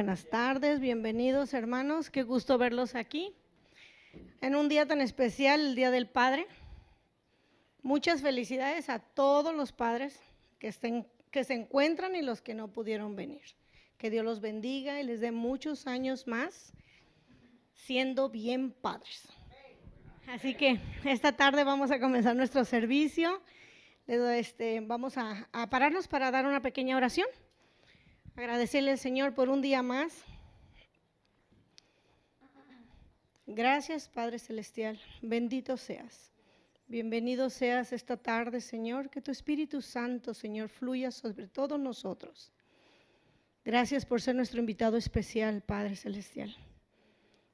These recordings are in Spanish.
buenas tardes, bienvenidos hermanos, qué gusto verlos aquí en un día tan especial, el Día del Padre. Muchas felicidades a todos los padres que se encuentran y los que no pudieron venir. Que Dios los bendiga y les dé muchos años más siendo bien padres. Así que esta tarde vamos a comenzar nuestro servicio. Vamos a pararnos para dar una pequeña oración. Agradecerle al Señor por un día más. Gracias, Padre Celestial. Bendito seas. Bienvenido seas esta tarde, Señor. Que tu Espíritu Santo, Señor, fluya sobre todos nosotros. Gracias por ser nuestro invitado especial, Padre Celestial.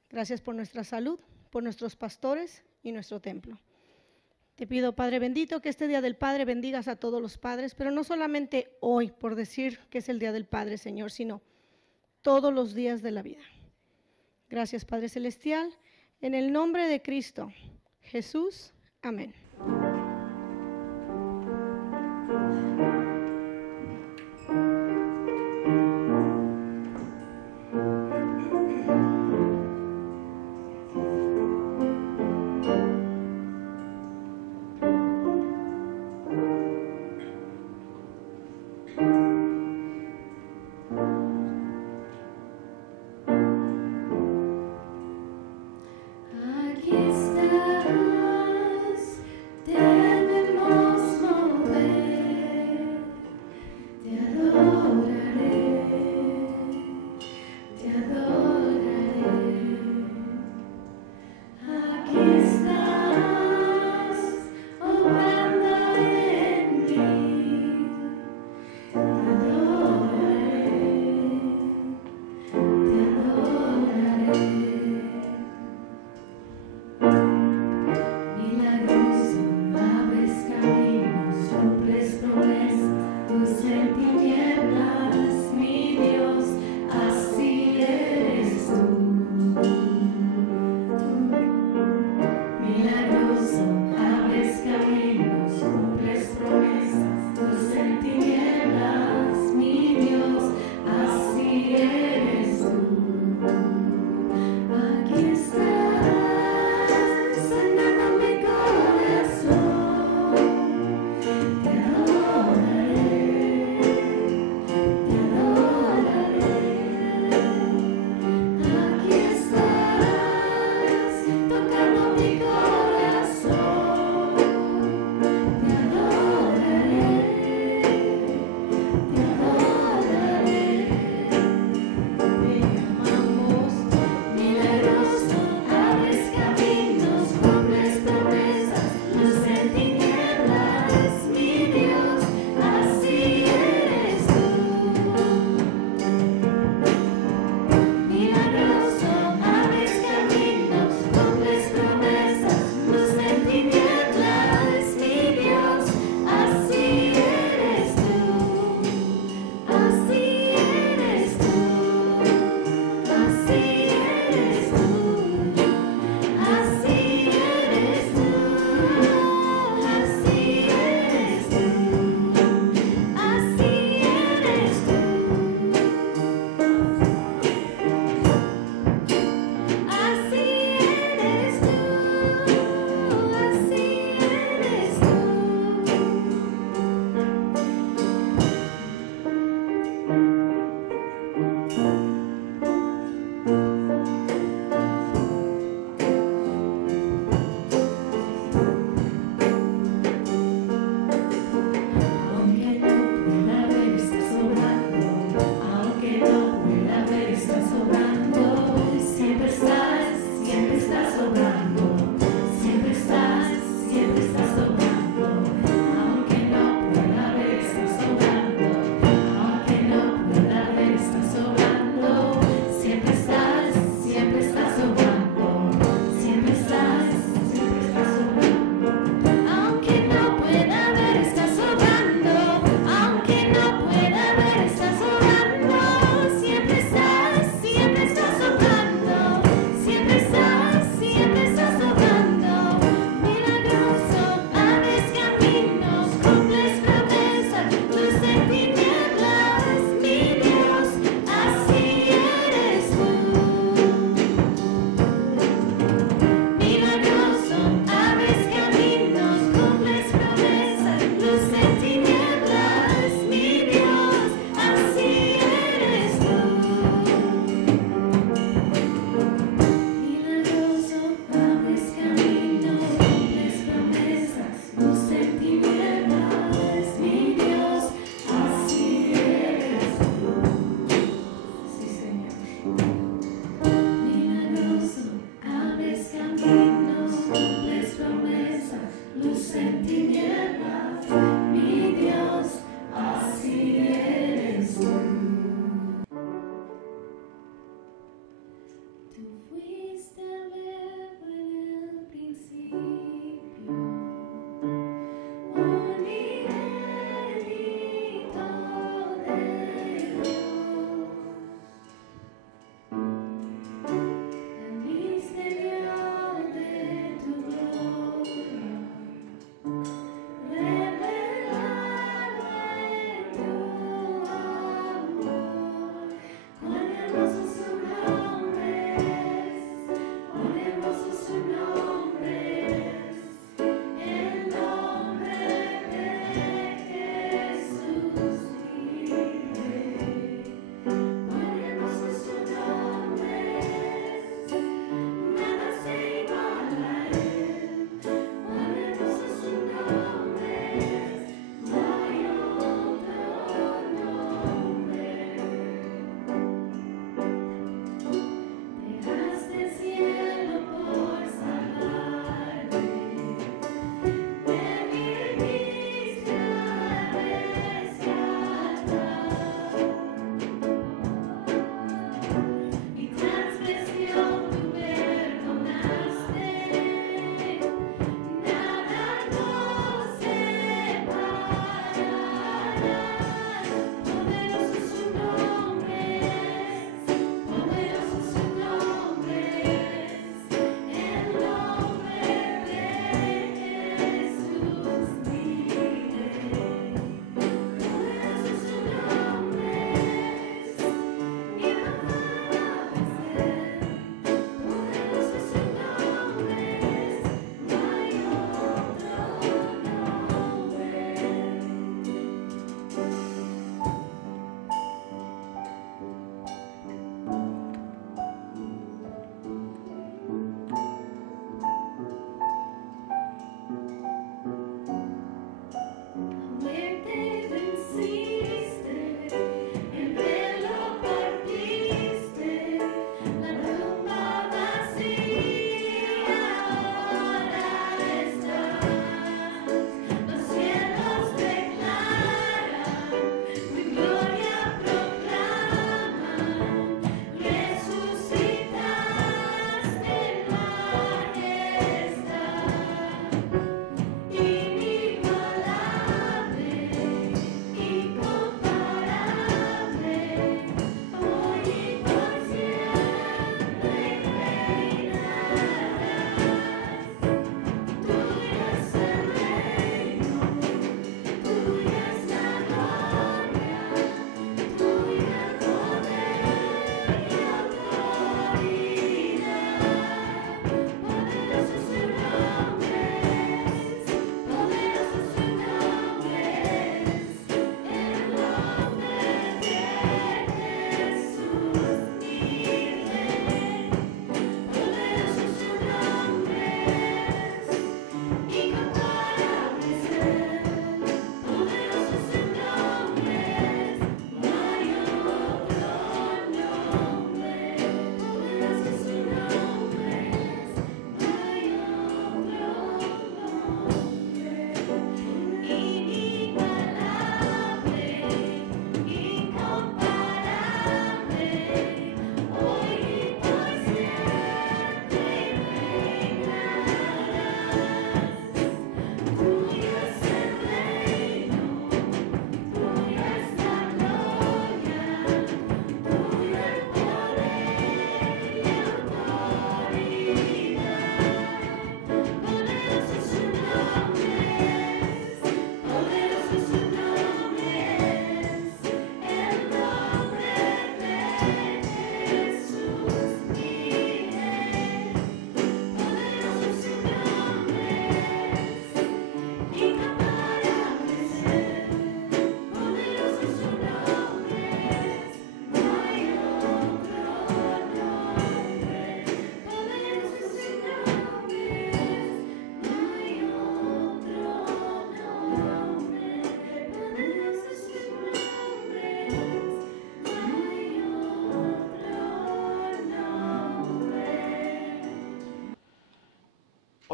Gracias por nuestra salud, por nuestros pastores y nuestro templo. Te pido, Padre bendito, que este Día del Padre bendigas a todos los padres, pero no solamente hoy, por decir que es el Día del Padre, Señor, sino todos los días de la vida. Gracias, Padre Celestial, en el nombre de Cristo, Jesús, amén. Aquí estás,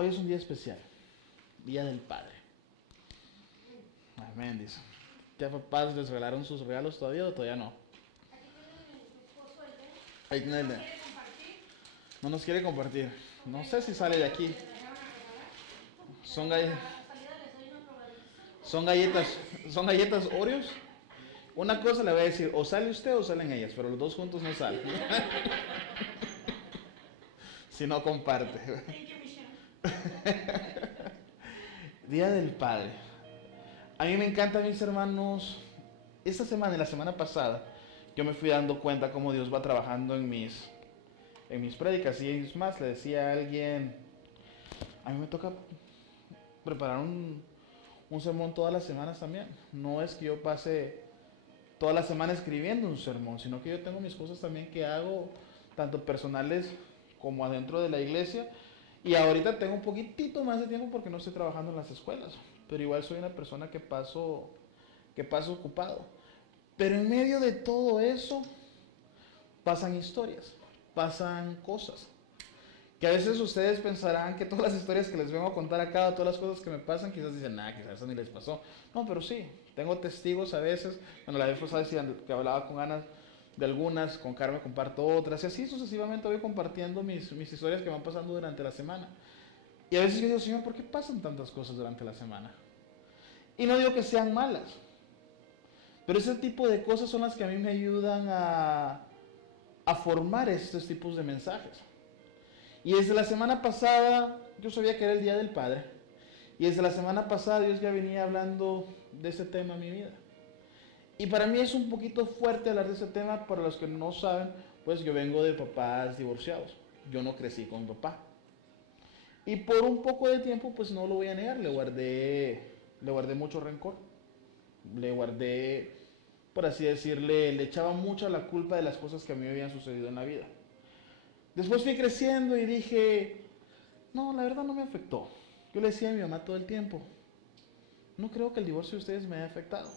Hoy es un día especial, Día del Padre. Amén, dice. ¿Ya papás les regalaron sus regalos todavía o todavía no? Ahí tiene el de. No nos quiere compartir. No sé si sale de aquí. Son galletas Oreos. Una cosa le voy a decir, o sale usted o salen ellas, pero los dos juntos no salen. Si no comparte. Día del Padre. A mí me encanta, mis hermanos. Esta semana y la semana pasada, yo me fui dando cuenta cómo Dios va trabajando en mis prédicas. Y es más, le decía a alguien, a mí me toca preparar un sermón todas las semanas también. No es que yo pase toda la semana escribiendo un sermón, sino que yo tengo mis cosas también que hago, tanto personales como adentro de la iglesia. Y ahorita tengo un poquitito más de tiempo porque no estoy trabajando en las escuelas, pero igual soy una persona que paso ocupado. Pero en medio de todo eso pasan historias, pasan cosas que a veces ustedes pensarán que todas las historias que les vengo a contar acá, todas las cosas que me pasan, quizás dicen, quizás eso ni les pasó. No, pero sí, tengo testigos a veces. Bueno, la vez pasada decía que hablaba con Ana de algunas, con Carmen comparto otras, y así sucesivamente voy compartiendo mis historias que van pasando durante la semana. Y a veces yo digo, Señor, ¿por qué pasan tantas cosas durante la semana? Y no digo que sean malas, pero ese tipo de cosas son las que a mí me ayudan a formar estos tipos de mensajes. Y desde la semana pasada, yo sabía que era el Día del Padre, y desde la semana pasada Dios ya venía hablando de ese tema en mi vida. Y para mí es un poquito fuerte hablar de ese tema. Para los que no saben, pues yo vengo de papás divorciados. Yo no crecí con papá. Y por un poco de tiempo, pues no lo voy a negar, le guardé mucho rencor. Le guardé, por así decirle, le echaba mucha la culpa de las cosas que a mí me habían sucedido en la vida. Después fui creciendo y dije, no, la verdad no me afectó. Yo le decía a mi mamá todo el tiempo, no creo que el divorcio de ustedes me haya afectado.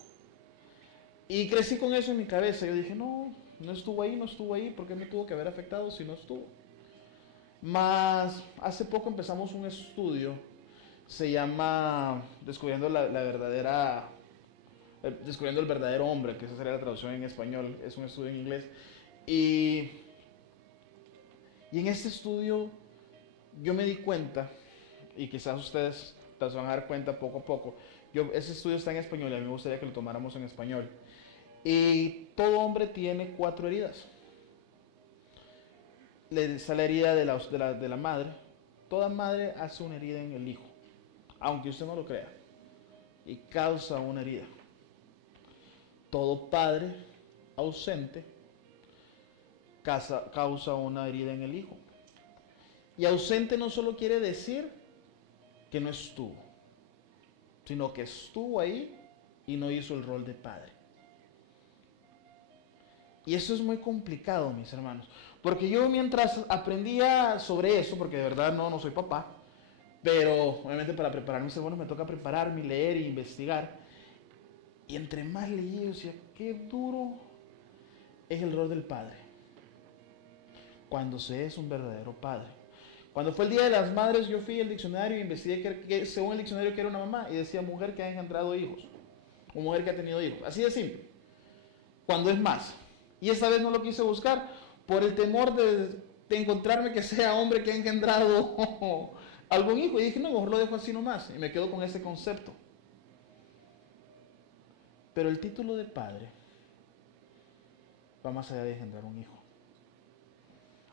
Y crecí con eso en mi cabeza. Yo dije, no estuvo ahí, ¿por qué me tuvo que haber afectado si no estuvo? Más hace poco empezamos un estudio, se llama Descubriendo Descubriendo el verdadero hombre, que esa sería la traducción en español, es un estudio en inglés. Y en este estudio yo me di cuenta, y quizás ustedes se van a dar cuenta poco a poco, ese estudio está en español y a mí me gustaría que lo tomáramos en español. Y todo hombre tiene 4 heridas. Está la herida de la madre. Toda madre hace una herida en el hijo, aunque usted no lo crea, y causa una herida. Todo padre ausente causa una herida en el hijo. Y ausente no solo quiere decir que no estuvo, sino que estuvo ahí y no hizo el rol de padre. Y eso es muy complicado, mis hermanos, porque yo mientras aprendía sobre eso, porque de verdad no soy papá, pero obviamente para preparar mis sermones me toca prepararme, leer e investigar. Y entre más leí, yo decía, qué duro es el rol del padre cuando se es un verdadero padre. Cuando fue el Día de las Madres, yo fui al diccionario y investigué que según el diccionario que era una mamá, y decía mujer que ha engendrado hijos, o mujer que ha tenido hijos, así de simple. Cuando es más. Y esta vez no lo quise buscar por el temor de encontrarme que sea hombre que ha engendrado algún hijo. Y dije, no, mejor lo dejo así nomás. Y me quedo con ese concepto. Pero el título de padre va más allá de engendrar un hijo.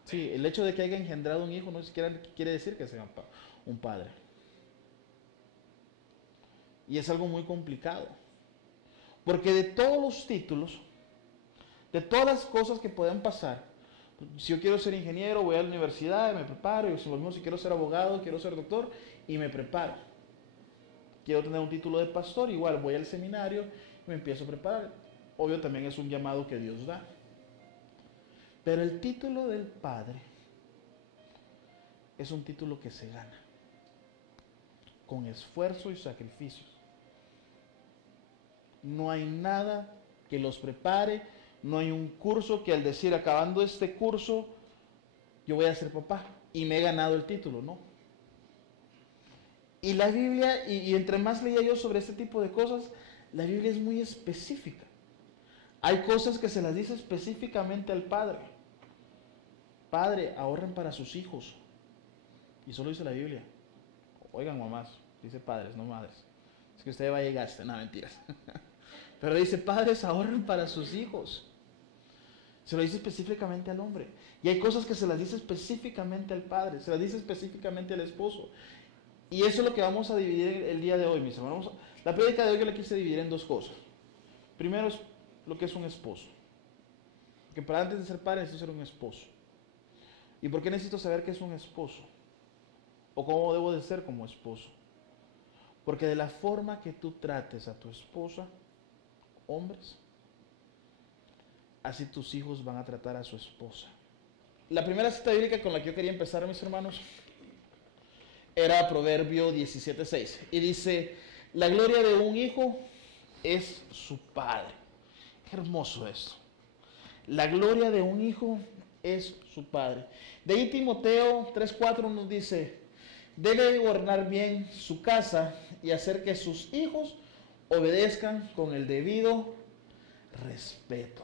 Sí, el hecho de que haya engendrado un hijo no siquiera quiere decir que sea un padre. Y es algo muy complicado. Porque de todos los títulos, de todas las cosas que puedan pasar, si yo quiero ser ingeniero, voy a la universidad y me preparo. Y si quiero ser abogado, quiero ser doctor y me preparo. Quiero tener un título de pastor, igual voy al seminario y me empiezo a preparar. Obvio, también es un llamado que Dios da. Pero el título del padre es un título que se gana con esfuerzo y sacrificios. No hay nada que los prepare, no hay un curso que al decir acabando este curso yo voy a ser papá y me he ganado el título, no. Y la Biblia, y entre más leía yo sobre este tipo de cosas, la Biblia es muy específica. Hay cosas que se las dice específicamente al padre. Padre, ahorren para sus hijos. Y eso lo dice la Biblia. Oigan, mamás, dice padres, no madres. Es que usted va a llegar, no, mentiras. Pero dice, padres, ahorren para sus hijos. Se lo dice específicamente al hombre. Y hay cosas que se las dice específicamente al padre, se las dice específicamente al esposo. Y eso es lo que vamos a dividir el día de hoy, mis hermanos. La prédica de hoy yo la quise dividir en dos cosas. Primero es lo que es un esposo. Porque para antes de ser padre necesito ser un esposo. ¿Y por qué necesito saber qué es un esposo? ¿O cómo debo de ser como esposo? Porque de la forma que tú trates a tu esposa, hombres, así tus hijos van a tratar a su esposa. La primera cita bíblica con la que yo quería empezar, mis hermanos, era Proverbio 17:6. Y dice, la gloria de un hijo es su padre. Qué hermoso esto. La gloria de un hijo es su padre. De ahí Timoteo 3:4 nos dice, debe gobernar bien su casa y hacer que sus hijos obedezcan con el debido respeto.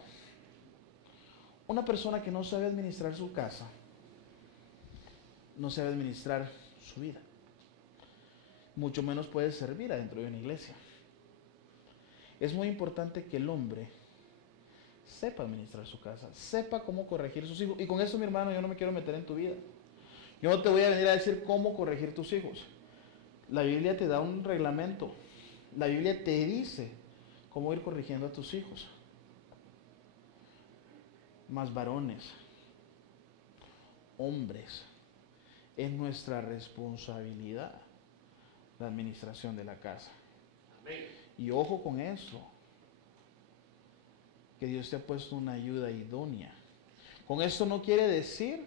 Una persona que no sabe administrar su casa, no sabe administrar su vida, mucho menos puede servir adentro de una iglesia. Es muy importante que el hombre sepa administrar su casa, sepa cómo corregir a sus hijos. Y con eso, mi hermano, yo no me quiero meter en tu vida. Yo no te voy a venir a decir cómo corregir tus hijos. La Biblia te da un reglamento. La Biblia te dice cómo ir corrigiendo a tus hijos. Más varones, hombres, es nuestra responsabilidad la administración de la casa. Amén. Y ojo con eso, que Dios te ha puesto una ayuda idónea. Con esto no quiere decir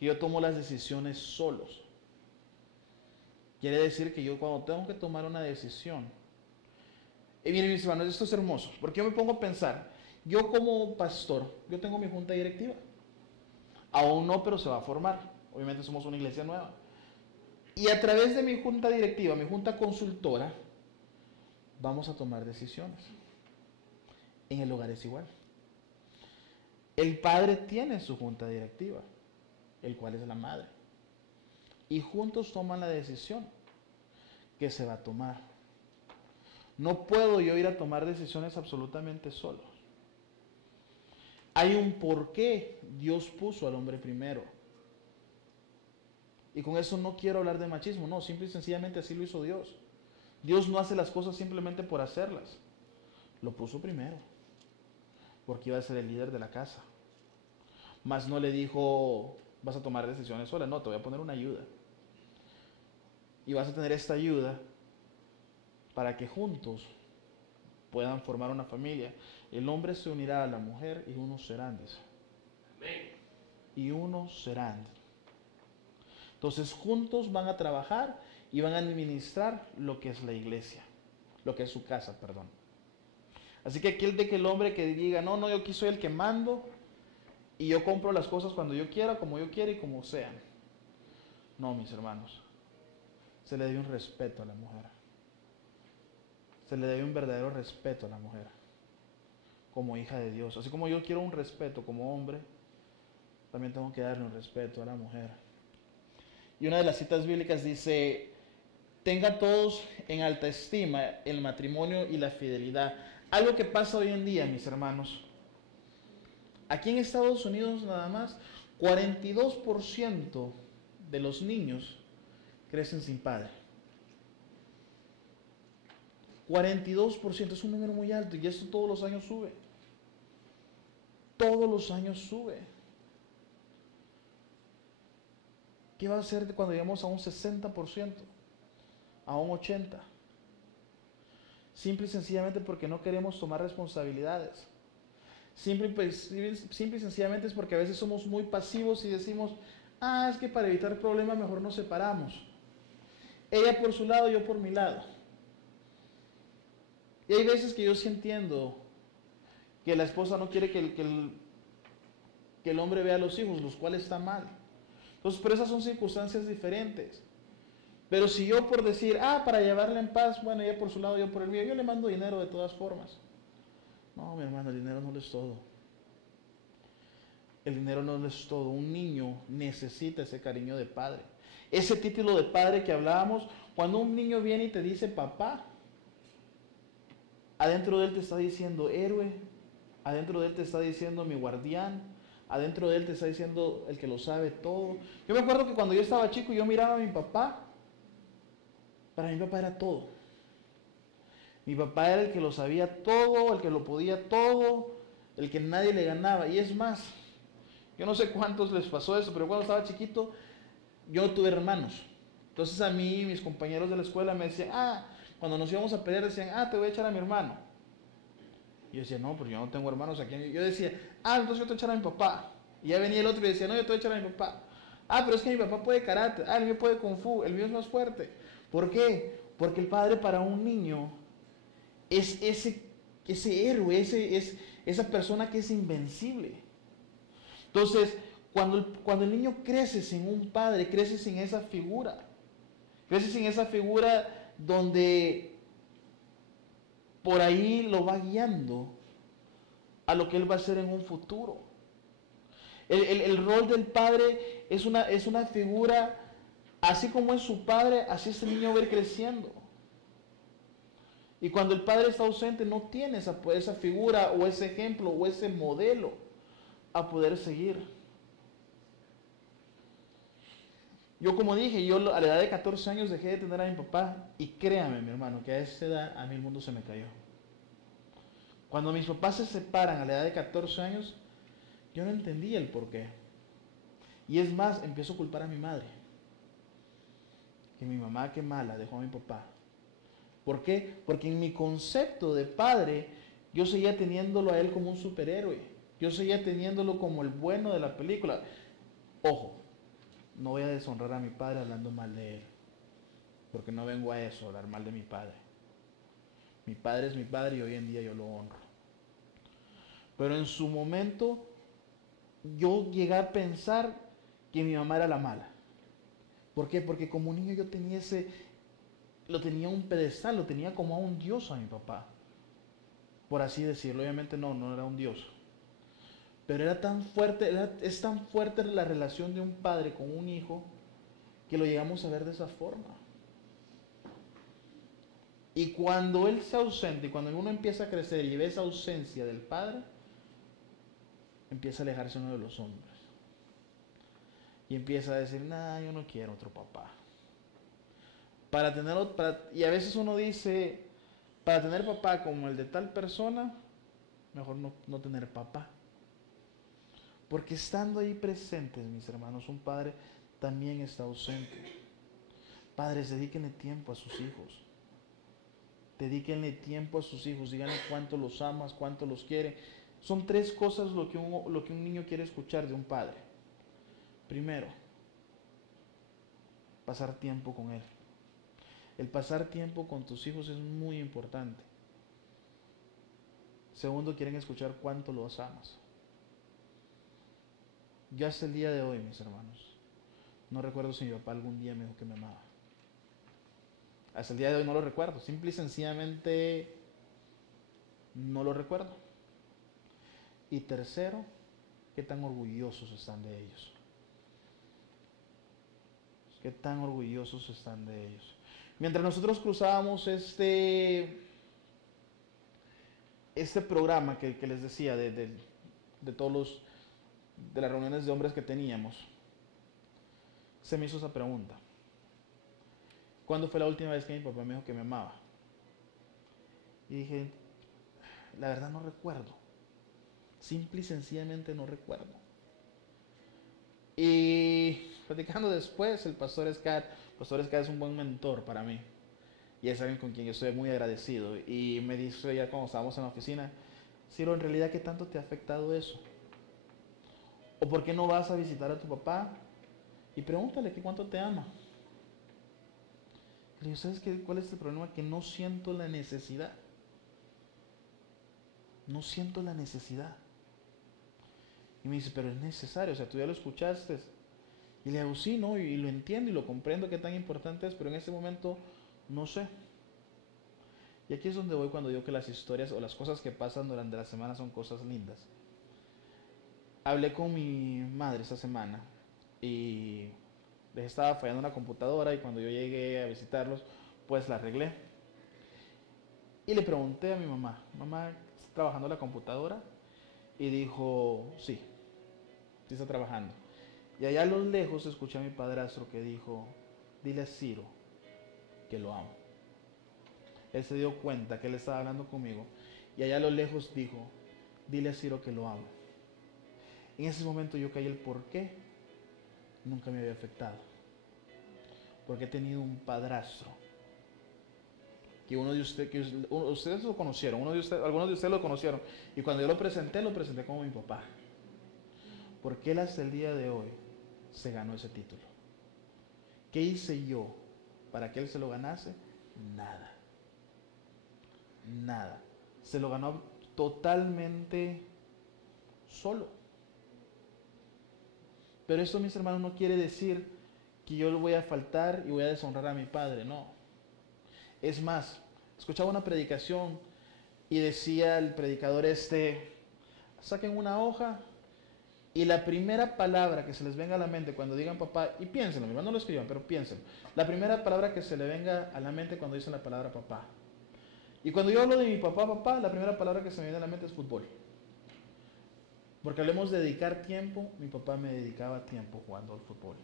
que yo tomo las decisiones solos. Quiere decir que yo cuando tengo que tomar una decisión, y miren mis hermanos, esto es hermoso, porque yo me pongo a pensar, yo como pastor, yo tengo mi junta directiva. Aún no, pero se va a formar. Obviamente somos una iglesia nueva. Y a través de mi junta directiva, mi junta consultora, vamos a tomar decisiones. En el hogar es igual. El padre tiene su junta directiva, el cual es la madre. Y juntos toman la decisión que se va a tomar. No puedo yo ir a tomar decisiones absolutamente solo. Hay un porqué. Dios puso al hombre primero. Y con eso no quiero hablar de machismo, no, simple y sencillamente así lo hizo Dios. Dios no hace las cosas simplemente por hacerlas. Lo puso primero, porque iba a ser el líder de la casa. Mas no le dijo, vas a tomar decisiones sola, no, te voy a poner una ayuda. Y vas a tener esta ayuda para que juntos puedan formar una familia. El hombre se unirá a la mujer y unos serán, dice. Amén. Y unos serán. Entonces juntos van a trabajar y van a administrar lo que es la iglesia, lo que es su casa, perdón. Así que aquel de que el hombre que diga, no, yo aquí soy el que mando y yo compro las cosas cuando yo quiera, como yo quiera y como sean. No, mis hermanos, se le debe un respeto a la mujer. Se le debe un verdadero respeto a la mujer como hija de Dios. Así como yo quiero un respeto como hombre, también tengo que darle un respeto a la mujer. Y una de las citas bíblicas dice, tenga todos en alta estima el matrimonio y la fidelidad. Algo que pasa hoy en día, mis hermanos. Aquí en Estados Unidos nada más, 42% de los niños crecen sin padre. 42% es un número muy alto y esto todos los años sube. Todos los años sube. ¿Qué va a hacer cuando lleguemos a un 60%? A un 80%. Simple y sencillamente porque no queremos tomar responsabilidades. Simple y sencillamente es porque a veces somos muy pasivos y decimos, es que para evitar problemas mejor nos separamos. Ella por su lado, yo por mi lado. Y hay veces que yo sí entiendo que la esposa no quiere que el hombre vea a los hijos, los cuales está mal. Entonces, pero esas son circunstancias diferentes. Pero si yo por decir, para llevarla en paz, bueno, ella por su lado, yo por el mío, yo le mando dinero de todas formas. No, mi hermano, el dinero no lo es todo. el dinero no lo es todo. Un niño necesita ese cariño de padre. Ese título de padre que hablábamos, cuando un niño viene y te dice papá, adentro de él te está diciendo héroe, adentro de él te está diciendo mi guardián, adentro de él te está diciendo el que lo sabe todo. Yo me acuerdo que cuando yo estaba chico, yo miraba a mi papá, para mi papá era todo. Mi papá era el que lo sabía todo, el que lo podía todo, el que nadie le ganaba. Y es más, yo no sé cuántos les pasó eso, pero cuando estaba chiquito, yo no tuve hermanos. Entonces a mí, mis compañeros de la escuela me decían, cuando nos íbamos a pelear decían, te voy a echar a mi hermano. Y yo decía, no, pero yo no tengo hermanos aquí. Yo decía, entonces yo te voy a echar a mi papá. Y ya venía el otro y decía, no, yo te voy a echar a mi papá. Pero es que mi papá puede karate, el mío puede kung fu, el mío es más fuerte. ¿Por qué? Porque el padre para un niño es ese héroe, esa persona que es invencible. Entonces, cuando el niño crece sin un padre, crece sin esa figura. Crece sin esa figura donde por ahí lo va guiando a lo que él va a hacer en un futuro. El rol del padre es una figura, así como es su padre, así ese niño va a ir creciendo. Y cuando el padre está ausente, no tiene esa figura o ese ejemplo o ese modelo a poder seguir. Yo, como dije, yo a la edad de 14 años dejé de tener a mi papá y créame, mi hermano, que a esa edad a mí el mundo se me cayó. Cuando mis papás se separan a la edad de 14 años, yo no entendía el porqué. Y es más, empiezo a culpar a mi madre. Que mi mamá, qué mala, dejó a mi papá. ¿Por qué? Porque en mi concepto de padre, yo seguía teniéndolo a él como un superhéroe. Yo seguía teniéndolo como el bueno de la película. Ojo, no voy a deshonrar a mi padre hablando mal de él. Porque no vengo a eso, a hablar mal de mi padre. Mi padre es mi padre y hoy en día yo lo honro. Pero en su momento, yo llegué a pensar que mi mamá era la mala. ¿Por qué? Porque como niño yo tenía lo tenía un pedestal, lo tenía como a un dios a mi papá. Por así decirlo, obviamente no era un dios. Pero era tan fuerte, es tan fuerte la relación de un padre con un hijo que lo llegamos a ver de esa forma. Y cuando él se ausenta y cuando uno empieza a crecer y ve esa ausencia del padre, empieza a alejarse uno de los hombres. Y empieza a decir, yo no quiero otro papá. Y a veces uno dice, para tener papá como el de tal persona, mejor no tener papá. Porque estando ahí presentes, mis hermanos, un padre también está ausente. Padres, dedíquenle tiempo a sus hijos. Dedíquenle tiempo a sus hijos. Díganle cuánto los amas, cuánto los quiere. Son 3 cosas lo que un niño quiere escuchar de un padre. Primero, pasar tiempo con él. El pasar tiempo con tus hijos es muy importante. Segundo, quieren escuchar cuánto los amas. Yo hasta el día de hoy, mis hermanos, no recuerdo si mi papá algún día me dijo que me amaba. Hasta el día de hoy no lo recuerdo. Simple y sencillamente no lo recuerdo. Y tercero, qué tan orgullosos están de ellos. Qué tan orgullosos están de ellos. Mientras nosotros cruzábamos este programa que les decía de las reuniones de hombres que teníamos, se me hizo esa pregunta. ¿Cuándo fue la última vez que mi papá me dijo que me amaba? Y dije, la verdad no recuerdo. Simple y sencillamente no recuerdo. Y platicando después, el pastor Scott es un buen mentor para mí. Y es alguien con quien yo estoy muy agradecido. Y me dice ya cuando estábamos en la oficina, Ciro, en realidad, ¿qué tanto te ha afectado eso? ¿O por qué no vas a visitar a tu papá? Y pregúntale que cuánto te ama. Le digo, ¿sabes cuál es el problema? Que no siento la necesidad. No siento la necesidad. Y me dice, pero es necesario, o sea, tú ya lo escuchaste. Y le digo, sí, no, y lo entiendo y lo comprendo qué tan importante es, pero en este momento no sé. Y aquí es donde voy cuando digo que las historias o las cosas que pasan durante la semana son cosas lindas. hablé con mi madre esta semana y les estaba fallando una computadora y cuando yo llegué a visitarlos, pues la arreglé. Y le pregunté a mi mamá, mamá, ¿está trabajando la computadora? Y dijo, sí, sí está trabajando. Y allá a lo lejos escuché a mi padrastro que dijo, dile a Ciro que lo amo. Él se dio cuenta que él estaba hablando conmigo y allá a lo lejos dijo, dile a Ciro que lo amo. En ese momento yo caí el por qué nunca me había afectado. Porque he tenido un padrastro que ustedes lo conocieron, algunos de ustedes lo conocieron, y cuando yo lo presenté como mi papá. Porque él hasta el día de hoy se ganó ese título. ¿Qué hice yo para que él se lo ganase? Nada. Nada. Se lo ganó totalmente solo. Pero esto, mis hermanos, no quiere decir que yo le voy a faltar y voy a deshonrar a mi padre, no. Es más, escuchaba una predicación y decía el predicador saquen una hoja y la primera palabra que se les venga a la mente cuando digan papá, y piénsenlo, no lo escriban, pero piénsenlo. La primera palabra que se le venga a la mente cuando dicen la palabra papá. Y cuando yo hablo de mi papá, la primera palabra que se me viene a la mente es fútbol. Porque hablemos de dedicar tiempo, mi papá me dedicaba tiempo jugando al fútbol.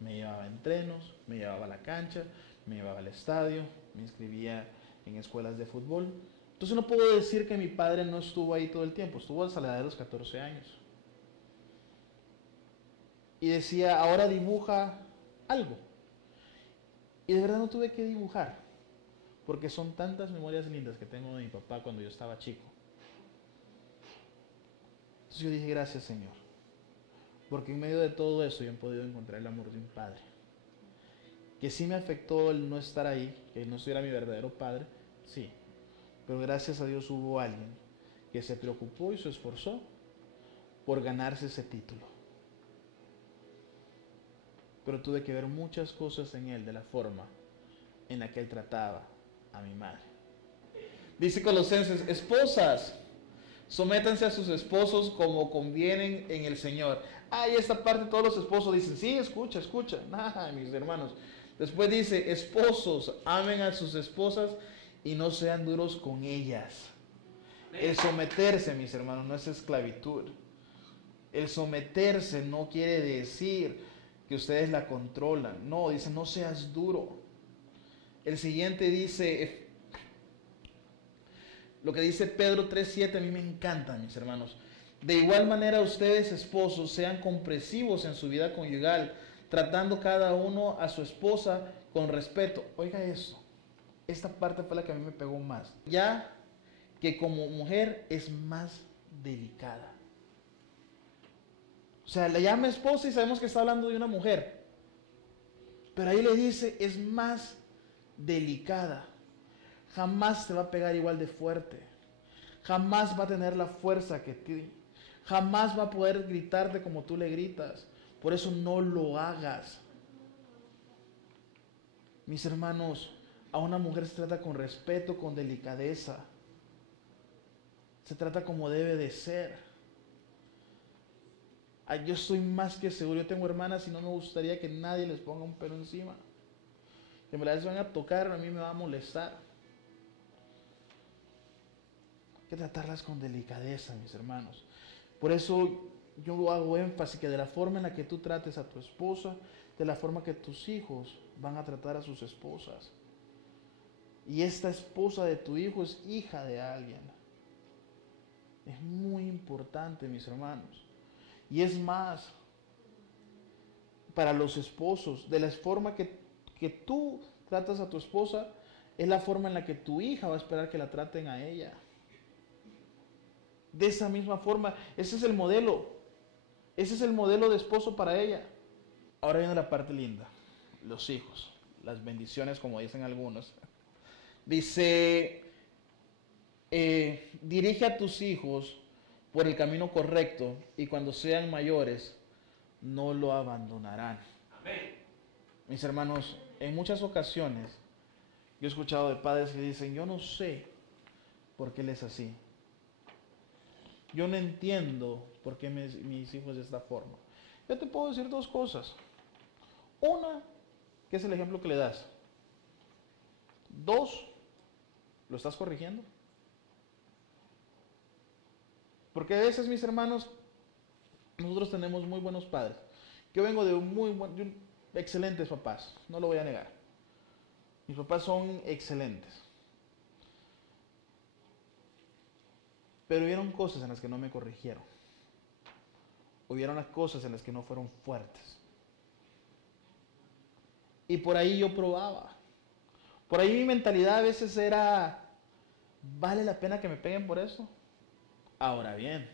Me llevaba a entrenos, me llevaba a la cancha, me llevaba al estadio, me inscribía en escuelas de fútbol. Entonces no puedo decir que mi padre no estuvo ahí todo el tiempo, estuvo hasta la edad de los 14 años. Y decía, ahora dibuja algo. Y de verdad no tuve que dibujar, porque son tantas memorias lindas que tengo de mi papá cuando yo estaba chico. Entonces yo dije, gracias Señor, porque en medio de todo eso yo he podido encontrar el amor de un padre. Que sí me afectó el no estar ahí, que no estuviera mi verdadero padre, sí. Pero gracias a Dios hubo alguien que se preocupó y se esforzó por ganarse ese título. Pero tuve que ver muchas cosas en él de la forma en la que él trataba a mi madre. Dice Colosenses, esposas, sométanse a sus esposos como convienen en el Señor. Y esta parte todos los esposos dicen, sí, escucha. Nada, mis hermanos. Después dice, esposos, amen a sus esposas y no sean duros con ellas. El someterse, mis hermanos, no es esclavitud. El someterse no quiere decir que ustedes la controlan. No, dice, no seas duro. El siguiente dice, lo que dice Pedro 3:7 a mí me encanta, mis hermanos. De igual manera ustedes, esposos, sean comprensivos en su vida conyugal, tratando cada uno a su esposa con respeto. Oiga esto, esta parte fue la que a mí me pegó más. Ya que como mujer es más delicada. O sea, le llama esposa y sabemos que está hablando de una mujer. Pero ahí le dice, es más delicada. Jamás te va a pegar igual de fuerte. Jamás va a tener la fuerza que ti. Jamás va a poder gritarte como tú le gritas. Por eso no lo hagas. Mis hermanos, a una mujer se trata con respeto, con delicadeza. Se trata como debe de ser. Yo estoy más que seguro, yo tengo hermanas y no me gustaría que nadie les ponga un pelo encima. Que me las van a tocar, a mí me va a molestar. Hay que tratarlas con delicadeza, mis hermanos. Por eso yo hago énfasis que de la forma en la que tú trates a tu esposa, de la forma que tus hijos van a tratar a sus esposas. Y esta esposa de tu hijo es hija de alguien. Es muy importante, mis hermanos. Y es más, para los esposos, de la forma que tú tratas a tu esposa, es la forma en la que tu hija va a esperar que la traten a ella. De esa misma forma, ese es el modelo. Ese es el modelo de esposo para ella. Ahora viene la parte linda, los hijos, las bendiciones como dicen algunos. Dice, dirige a tus hijos por el camino correcto y cuando sean mayores no lo abandonarán. Amén. Mis hermanos, en muchas ocasiones yo he escuchado de padres que dicen, yo no sé por qué él es así. yo no entiendo por qué mis hijos de esta forma. Yo te puedo decir dos cosas. Una, que es el ejemplo que le das. Dos, ¿lo estás corrigiendo? Porque a veces, mis hermanos, nosotros tenemos muy buenos padres. Yo vengo de excelentes papás, no lo voy a negar. Mis papás son excelentes. Pero hubieron cosas en las que no me corrigieron. Hubieron las cosas en las que no fueron fuertes. Y por ahí yo probaba. Por ahí mi mentalidad a veces era, ¿vale la pena que me peguen por eso? Ahora bien,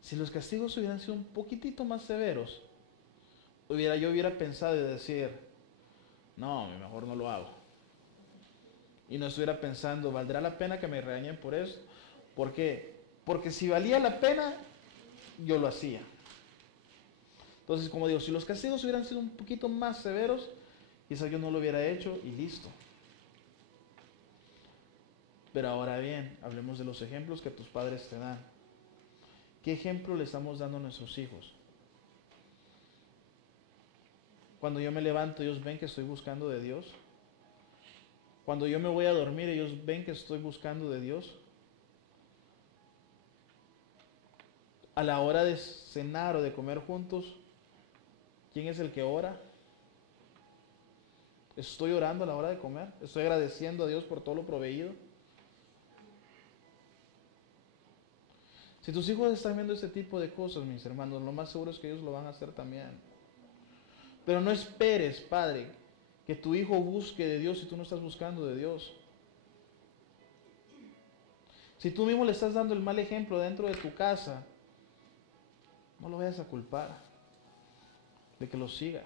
si los castigos hubieran sido un poquitito más severos, yo hubiera pensado y decir, no, mejor no lo hago. Y no estuviera pensando, ¿valdrá la pena que me regañen por eso? ¿Por qué? Porque si valía la pena, yo lo hacía. Entonces, como digo, si los castigos hubieran sido un poquito más severos, quizás yo no lo hubiera hecho y listo. Pero ahora bien, hablemos de los ejemplos que tus padres te dan. ¿Qué ejemplo le estamos dando a nuestros hijos? Cuando yo me levanto, ellos ven que estoy buscando de Dios. Cuando yo me voy a dormir, ellos ven que estoy buscando de Dios. A la hora de cenar o de comer juntos, ¿quién es el que ora? ¿Estoy orando a la hora de comer? ¿Estoy agradeciendo a Dios por todo lo proveído? Si tus hijos están viendo este tipo de cosas, mis hermanos, lo más seguro es que ellos lo van a hacer también. Pero no esperes, padre, que tu hijo busque de Dios si tú no estás buscando de Dios. Si tú mismo le estás dando el mal ejemplo dentro de tu casa, no lo vayas a culpar de que lo siga.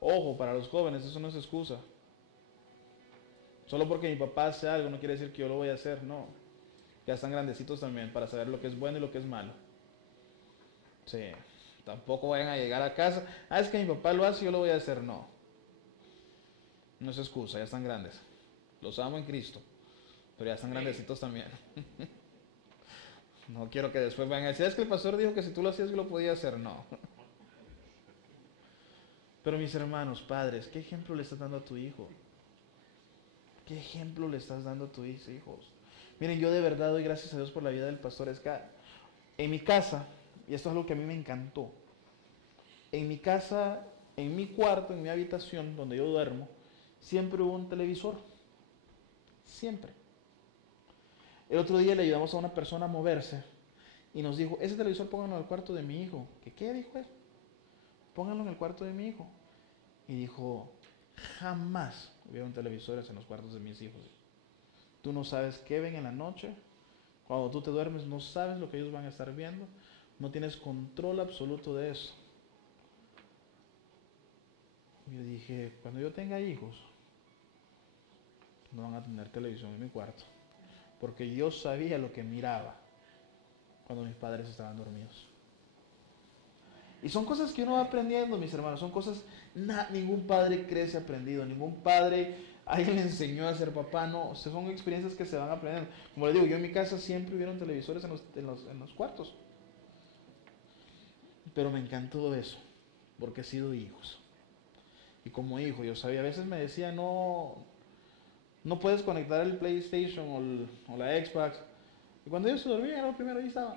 Ojo, para los jóvenes, eso no es excusa. Solo porque mi papá hace algo no quiere decir que yo lo voy a hacer, no. Ya están grandecitos también para saber lo que es bueno y lo que es malo. Sí, tampoco vayan a llegar a casa, es que mi papá lo hace y yo lo voy a hacer, no. No es excusa, ya están grandes. Los amo en Cristo, pero ya están grandecitos también. No quiero que después vayan a decir, es que el pastor dijo que si tú lo hacías yo lo podía hacer, no. Pero mis hermanos, padres, ¿qué ejemplo le estás dando a tu hijo? ¿Qué ejemplo le estás dando a tus hijos? Miren, yo de verdad doy gracias a Dios por la vida del pastor Escar. En mi casa, y esto es algo que a mí me encantó, en mi casa, en mi cuarto, en mi habitación, donde yo duermo, siempre hubo un televisor. Siempre. El otro día le ayudamos a una persona a moverse y nos dijo, ese televisor pónganlo en el cuarto de mi hijo. ¿Qué dijo él? Pónganlo en el cuarto de mi hijo. Y dijo, jamás hubieron televisores en los cuartos de mis hijos. Tú no sabes qué ven en la noche. Cuando tú te duermes no sabes lo que ellos van a estar viendo. No tienes control absoluto de eso. Y yo dije, cuando yo tenga hijos, no van a tener televisión en mi cuarto. Porque yo sabía lo que miraba cuando mis padres estaban dormidos. Y son cosas que uno va aprendiendo, mis hermanos. Son cosas, ningún padre crece aprendido. Ningún padre, alguien le enseñó a ser papá. No, son experiencias que se van aprendiendo. Como les digo, yo en mi casa siempre hubieron televisores en los cuartos. Pero me encantó eso, porque he sido hijos. Y como hijo, yo sabía, a veces me decía, no puedes conectar el PlayStation o la Xbox. Y cuando ellos se dormían, era lo primero, ahí estaba.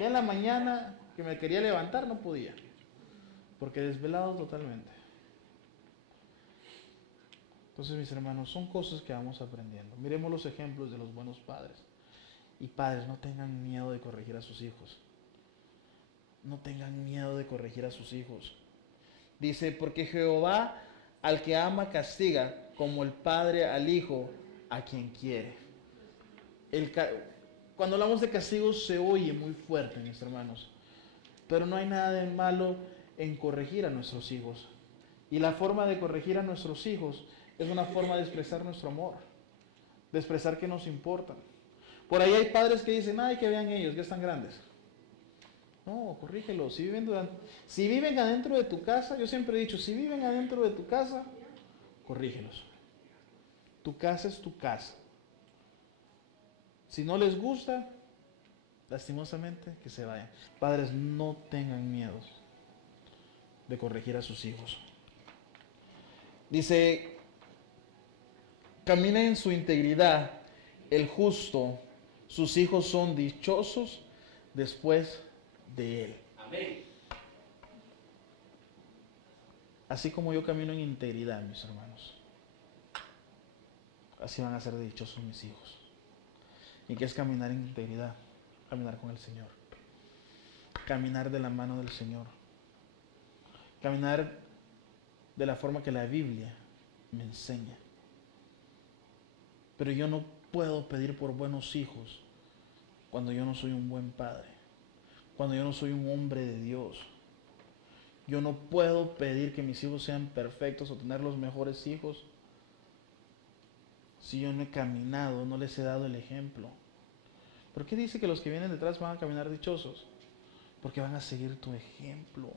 Ya en la mañana que me quería levantar, no podía. Porque desvelado totalmente. Entonces, mis hermanos, son cosas que vamos aprendiendo. Miremos los ejemplos de los buenos padres. Y padres, no tengan miedo de corregir a sus hijos. No tengan miedo de corregir a sus hijos. Dice, porque Jehová al que ama castiga, como el padre al hijo a quien quiere. Cuando hablamos de castigo se oye muy fuerte, mis hermanos. Pero no hay nada de malo en corregir a nuestros hijos. Y la forma de corregir a nuestros hijos es una forma de expresar nuestro amor. De expresar que nos importa. Por ahí hay padres que dicen, ay, que vean ellos, ya están grandes. No, corrígelos. Si viven adentro de tu casa, yo siempre he dicho, si viven adentro de tu casa, corrígelos. Tu casa es tu casa. Si no les gusta, lastimosamente, que se vayan. Padres, no tengan miedo de corregir a sus hijos. Dice, camina en su integridad el justo, sus hijos son dichosos después de él. Amén. Así como yo camino en integridad, mis hermanos, así van a ser dichosos mis hijos. ¿Y qué es caminar en integridad? Caminar con el Señor. Caminar de la mano del Señor. Caminar de la forma que la Biblia me enseña. Pero yo no puedo pedir por buenos hijos cuando yo no soy un buen padre, cuando yo no soy un hombre de Dios. Yo no puedo pedir que mis hijos sean perfectos o tener los mejores hijos si yo no he caminado, no les he dado el ejemplo. ¿Por qué dice que los que vienen detrás van a caminar dichosos? Porque van a seguir tu ejemplo.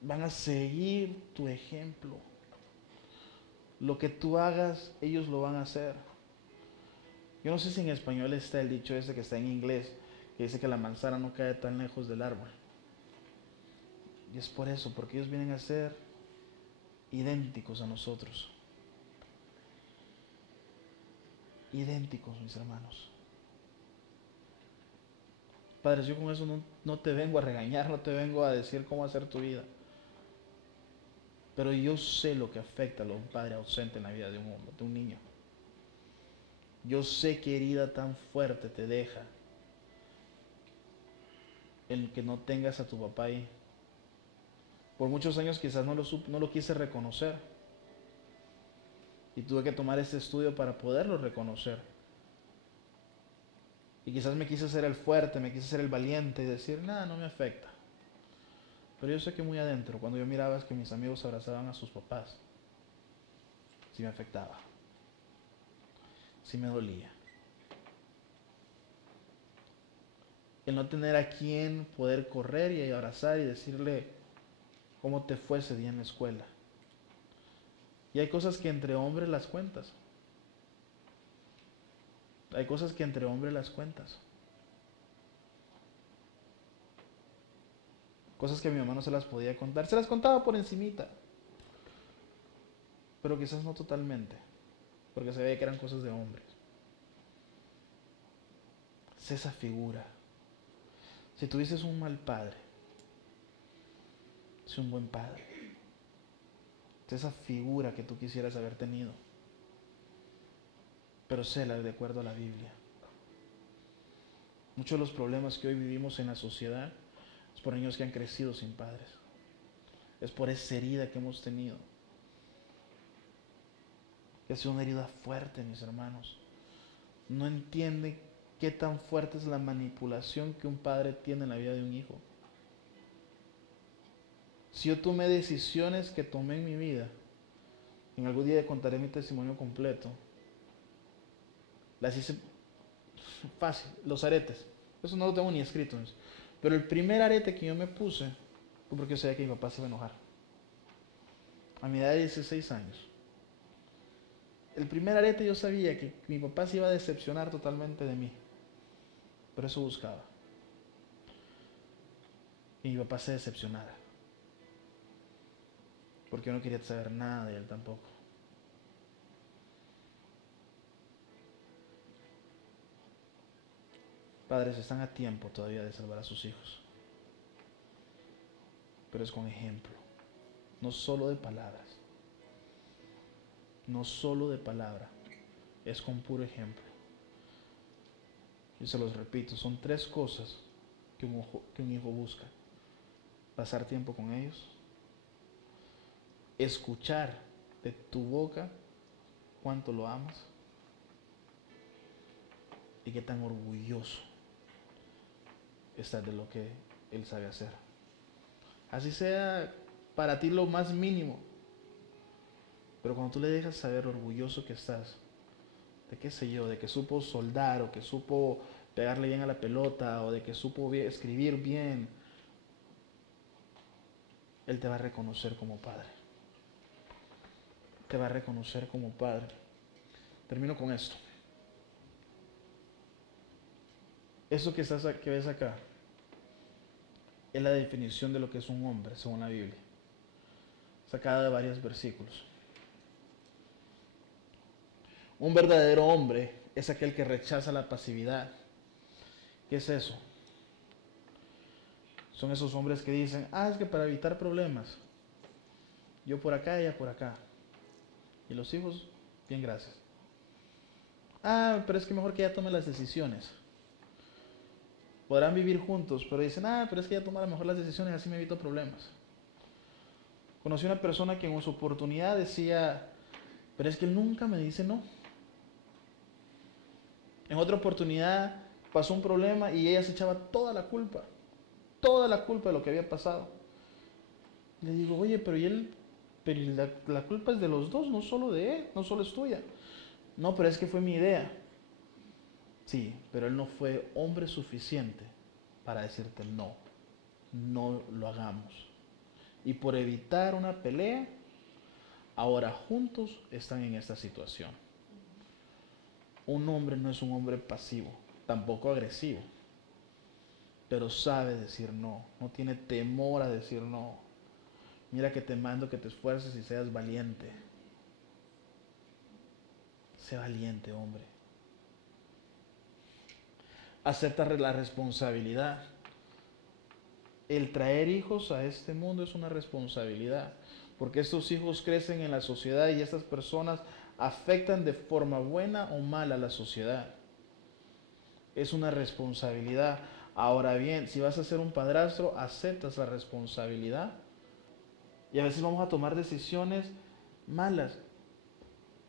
Van a seguir tu ejemplo. Lo que tú hagas, ellos lo van a hacer. Yo no sé si en español está el dicho ese que está en inglés, que dice que la manzana no cae tan lejos del árbol. Y es por eso, porque ellos vienen a ser idénticos a nosotros. Idénticos, mis hermanos. Padres, yo con eso no te vengo a regañar, no te vengo a decir cómo hacer tu vida. Pero yo sé lo que afecta a un padre ausente en la vida de un hombre, de un niño. Yo sé qué herida tan fuerte te deja el que no tengas a tu papá ahí. Por muchos años quizás no lo quise reconocer. Y tuve que tomar este estudio para poderlo reconocer. Y quizás me quise ser el fuerte, me quise ser el valiente y decir, nada, no me afecta. Pero yo sé que muy adentro, cuando yo miraba que mis amigos abrazaban a sus papás, sí me afectaba. Sí me dolía. El no tener a quien poder correr y abrazar y decirle cómo te fue ese día en la escuela. Y hay cosas que entre hombres las cuentas. Hay cosas que entre hombres las cuentas. Cosas que a mi mamá no se las podía contar. Se las contaba por encimita. Pero quizás no totalmente. Porque se veía que eran cosas de hombres. Sé esa figura. Si tuvieses un mal padre, sé un buen padre. Sé esa figura que tú quisieras haber tenido. Pero séla de acuerdo a la Biblia. Muchos de los problemas que hoy vivimos en la sociedad es por niños que han crecido sin padres. Es por esa herida que hemos tenido. Que ha sido una herida fuerte, mis hermanos. No entienden qué tan fuerte es la manipulación que un padre tiene en la vida de un hijo. Si yo tomé decisiones que tomé en mi vida, en algún día contaré mi testimonio completo. Las hice fácil, los aretes. Eso no lo tengo ni escrito. Pero el primer arete que yo me puse fue porque yo sabía que mi papá se iba a enojar. A mi edad de 16 años. El primer arete yo sabía que mi papá se iba a decepcionar totalmente de mí. Por eso buscaba. Y mi papá se decepcionara. Porque yo no quería saber nada de él tampoco. Padres, están a tiempo todavía de salvar a sus hijos. Pero es con ejemplo. No solo de palabras. No solo de palabra. Es con puro ejemplo. Y se los repito, son 3 cosas que un hijo busca. Pasar tiempo con ellos. Escuchar de tu boca cuánto lo amas. Y qué tan orgulloso estás de lo que él sabe hacer. Así sea para ti lo más mínimo. Pero cuando tú le dejas saber lo orgulloso que estás, de qué sé yo, de que supo soldar, o que supo pegarle bien a la pelota, o de que supo escribir bien, él te va a reconocer como padre. Te va a reconocer como padre. Termino con esto. Eso que ves acá es la definición de lo que es un hombre según la Biblia, sacada de varios versículos. Un verdadero hombre es aquel que rechaza la pasividad. ¿Qué es eso? Son esos hombres que dicen, es que para evitar problemas, yo por acá, ella por acá. Y los hijos, bien, gracias. Pero es que mejor que ella tome las decisiones. Podrán vivir juntos, pero dicen, pero es que ella toma mejor las decisiones, así me evito problemas. Conocí una persona que en su oportunidad decía, pero es que él nunca me dice no. En otra oportunidad pasó un problema y ella se echaba toda la culpa de lo que había pasado. Le digo, oye, pero la culpa es de los dos, no solo de él, no solo es tuya. No, pero es que fue mi idea. Sí, pero él no fue hombre suficiente para decirte no lo hagamos. Y por evitar una pelea, ahora juntos están en esta situación. Un hombre no es un hombre pasivo, tampoco agresivo, pero sabe decir no tiene temor a decir no. Mira que te mando que te esfuerces y seas valiente. Sé valiente, hombre. Acepta la responsabilidad. El traer hijos a este mundo es una responsabilidad, porque estos hijos crecen en la sociedad y estas personas afectan de forma buena o mala a la sociedad. Es una responsabilidad. Ahora bien, si vas a ser un padrastro, aceptas la responsabilidad. Y a veces vamos a tomar decisiones malas,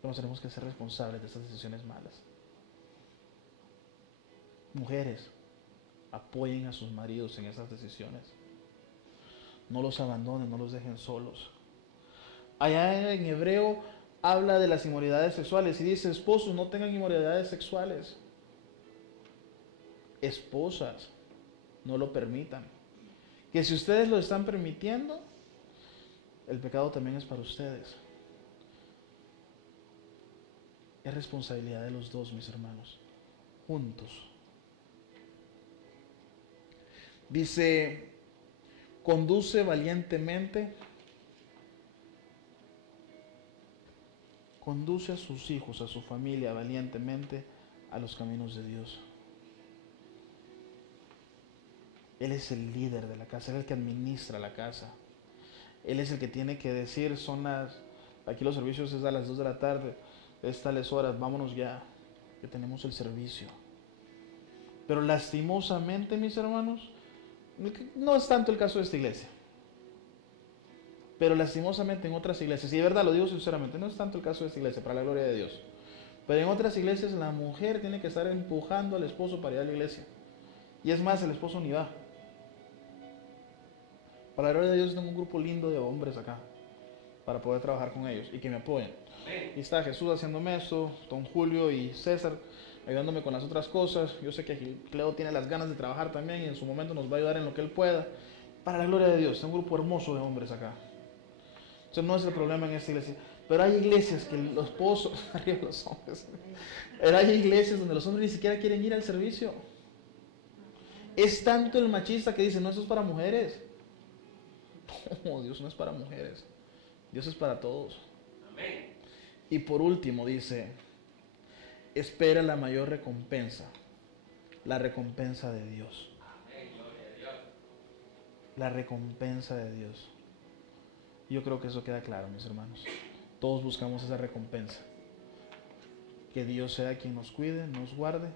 pero tenemos que ser responsables de esas decisiones malas. Mujeres, apoyen a sus maridos en esas decisiones. No los abandonen, no los dejen solos. Allá en hebreo habla de las inmoralidades sexuales y dice, esposos, no tengan inmoralidades sexuales. Esposas, no lo permitan. Que si ustedes lo están permitiendo, el pecado también es para ustedes. Es responsabilidad de los dos, mis hermanos, juntos. Dice, conduce valientemente, conduce a sus hijos, a su familia valientemente a los caminos de Dios. Él es el líder de la casa, Él es el que administra la casa. Él es el que tiene que decir, aquí los servicios es a las 2 de la tarde, es tales horas, vámonos ya, que tenemos el servicio. Pero lastimosamente, mis hermanos, no es tanto el caso de esta iglesia, pero lastimosamente en otras iglesias, y de verdad lo digo sinceramente, no es tanto el caso de esta iglesia, para la gloria de Dios, pero en otras iglesias la mujer tiene que estar empujando al esposo para ir a la iglesia, y es más, el esposo ni va. Para la gloria de Dios tengo un grupo lindo de hombres acá, para poder trabajar con ellos y que me apoyen. Y está Jesús haciéndome esto, don Julio y César ayudándome con las otras cosas. Yo sé que Cleo tiene las ganas de trabajar también y en su momento nos va a ayudar en lo que él pueda. Para la gloria de Dios, tengo un grupo hermoso de hombres acá. Entonces no es el problema en esta iglesia. Pero hay iglesias que los esposos, arriba los hombres, pero hay iglesias donde los hombres ni siquiera quieren ir al servicio. Es tanto el machista que dice, no, eso es para mujeres. No, Dios no es para mujeres. Dios es para todos. Amén. Y por último dice, espera la mayor recompensa, la recompensa de Dios. Amén, gloria a Dios. La recompensa de Dios. Yo creo que eso queda claro, mis hermanos. Todos buscamos esa recompensa. Que Dios sea quien nos cuide, nos guarde